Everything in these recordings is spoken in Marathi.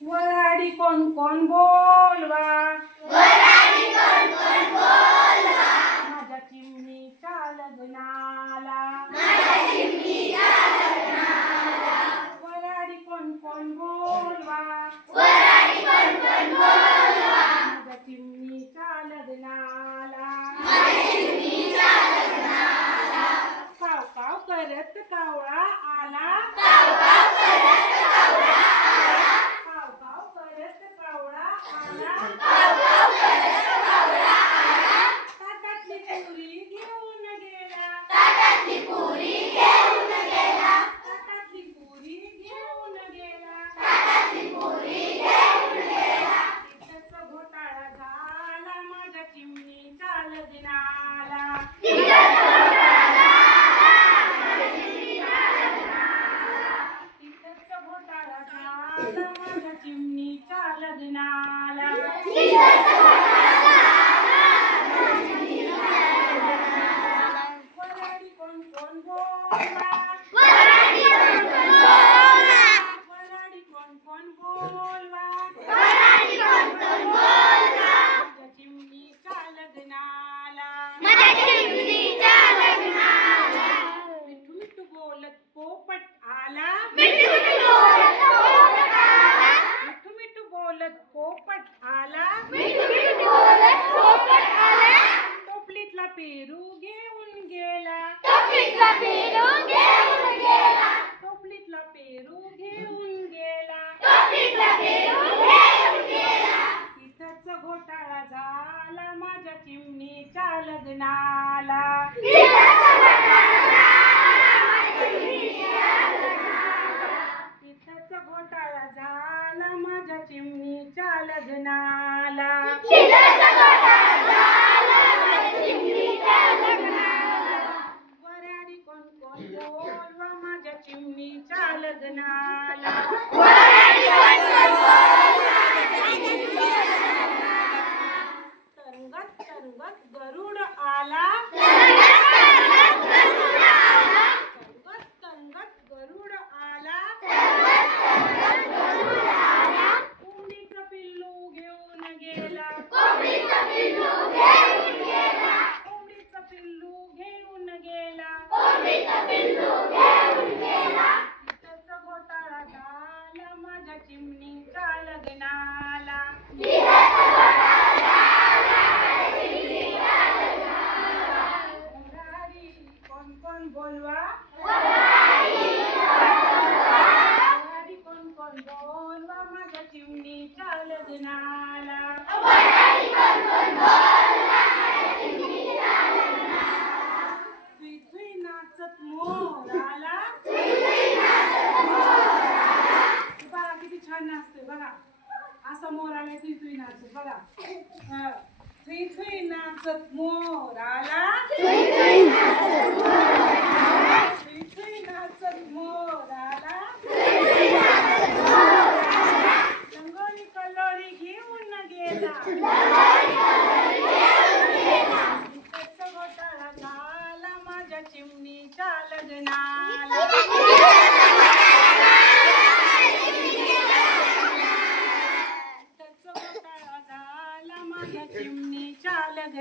वराडी कोण कोण बोलवा? माझ्या चिमणीच्या लग्नाला वराडी कोण कोण बोलवा माझ्या चिमणीच्या लग्नाला काव काव करत कावळा आला काव काव करत कावळा आला ताटातली पुरी घेऊन गेला ताटातली पुरी घेऊन गेला तिथंच घोटाळा झाला माझ्या चिमणीच्या लग्नाला तिथंच घोटाळा झाला माझ्या चिमणीच्या लग्नाला वराडी कोण कोण बोलवा वराडी कोण कोण बोलवा माझ्या चिमणीच्या लग्नाला मिठू मिठू बोलत पोपट आला टोपलीतला पेरू घेऊन गेला टोपलीतला पेरू घेऊन गेला तिथंच घोटाळा झाला माझ्या चिमणीच्या लग्नाला. तिथंच घोटाळा झाला माझ्या चिमणीच्या लग्नाला वराडी कोण कोण बोलवा माझ्या चिमणीच्या लग्नाला तरंगत तरंगत गरुड आला तरंगत तरंगत गरुड आला कोंबडीचं पिल्लू घेऊन गेला कोंबडीचं पिल्लू घेऊन गेला तिथंच घोटाळा झाला माझ्या चिमणीच्या लग्नाला मुरारी कोण कोण बोलवा मुरारी कोण कोण बोलवा माझ्या चिमणीच्या लग्नाला थुई थुई नाचत मोर आला बघा नाचते बघा. असा मोराला आला तुई थुई नाचत बघा हा. थुई थुई नाचत मोर आला थुई थुई नाचत मोर आला रंगोली कलोरी घेऊन गेला तिथंच घोटाळा झाला माझ्या चिमणीच्या लग्नाला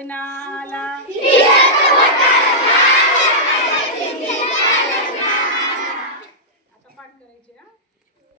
तिथंच